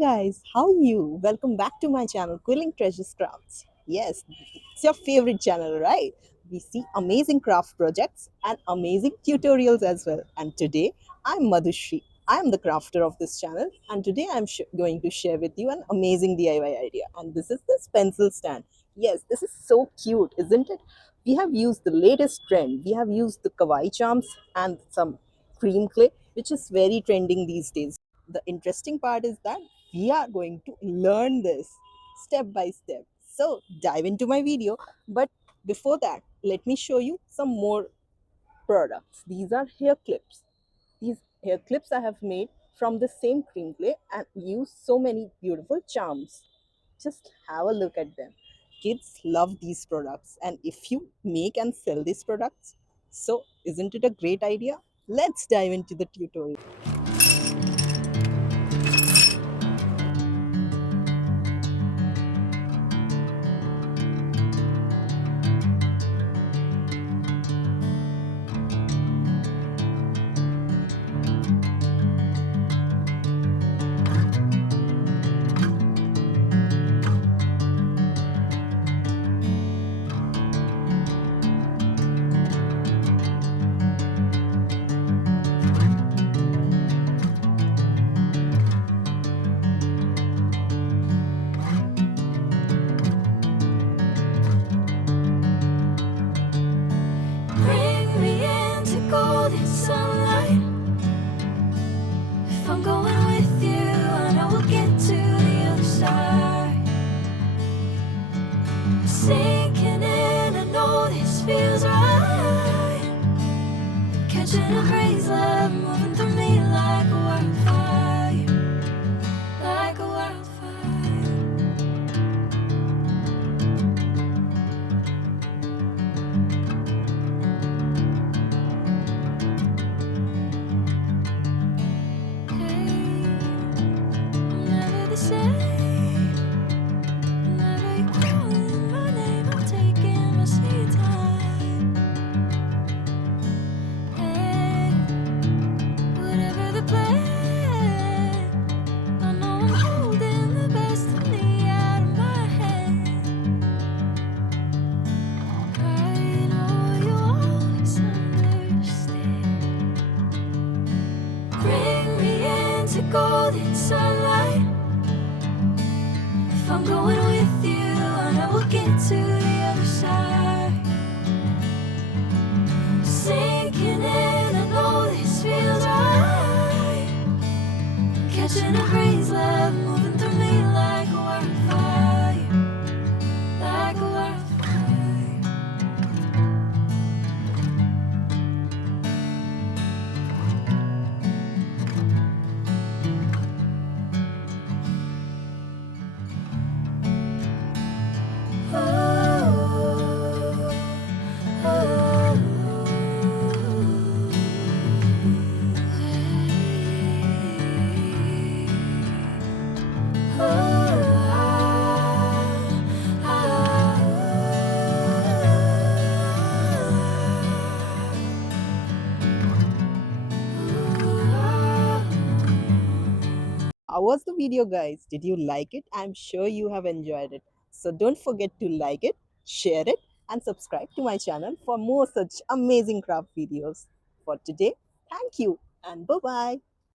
guys, how are you? Welcome back to my channel, Quilling Treasures Crafts. Yes, it's your favorite channel, right? We see amazing craft projects and amazing tutorials as well. And today, I'm Madhushri. I'm the crafter of this channel, and today I'm going to share with you an amazing DIY idea. And this is this pencil stand. Yes, this is so cute, isn't it? We have used the latest trend. We have used the Kawaii charms and some cream clay, which is very trending these days. The interesting part is that we are going to learn this step by step. So dive into my video. But before that, let me show you some more products. These are hair clips. These hair clips I have made from the same cream clay and use so many beautiful charms. Just have a look at them. Kids love these products, and if you make and sell these products, so isn't it a great idea? Let's dive into the tutorial. Bring me into golden sunlight. If I'm going with you, I know we'll get to the other side. Sinking in, I know this feels right. Catching a breeze, love moving through me like a wildfire, like a wildfire. Hey, I'm never the same. Whenever you're calling my name, I'm taking my sweet time. Hey, whatever the plan, I know I'm holding the best of me out of my hand. I know you'll always understand. Bring me into golden sunlight. If I'm going with you, I know we'll get to the other side. Sinking in, I know this feels right. Catching a breeze, love moving through me like a wildfire, like a wildfire. Oh, How was the video, guys? Did you like it? I'm sure you have enjoyed it. So don't forget to like it, share it, and subscribe to my channel for more such amazing craft videos. For today, thank you and bye bye.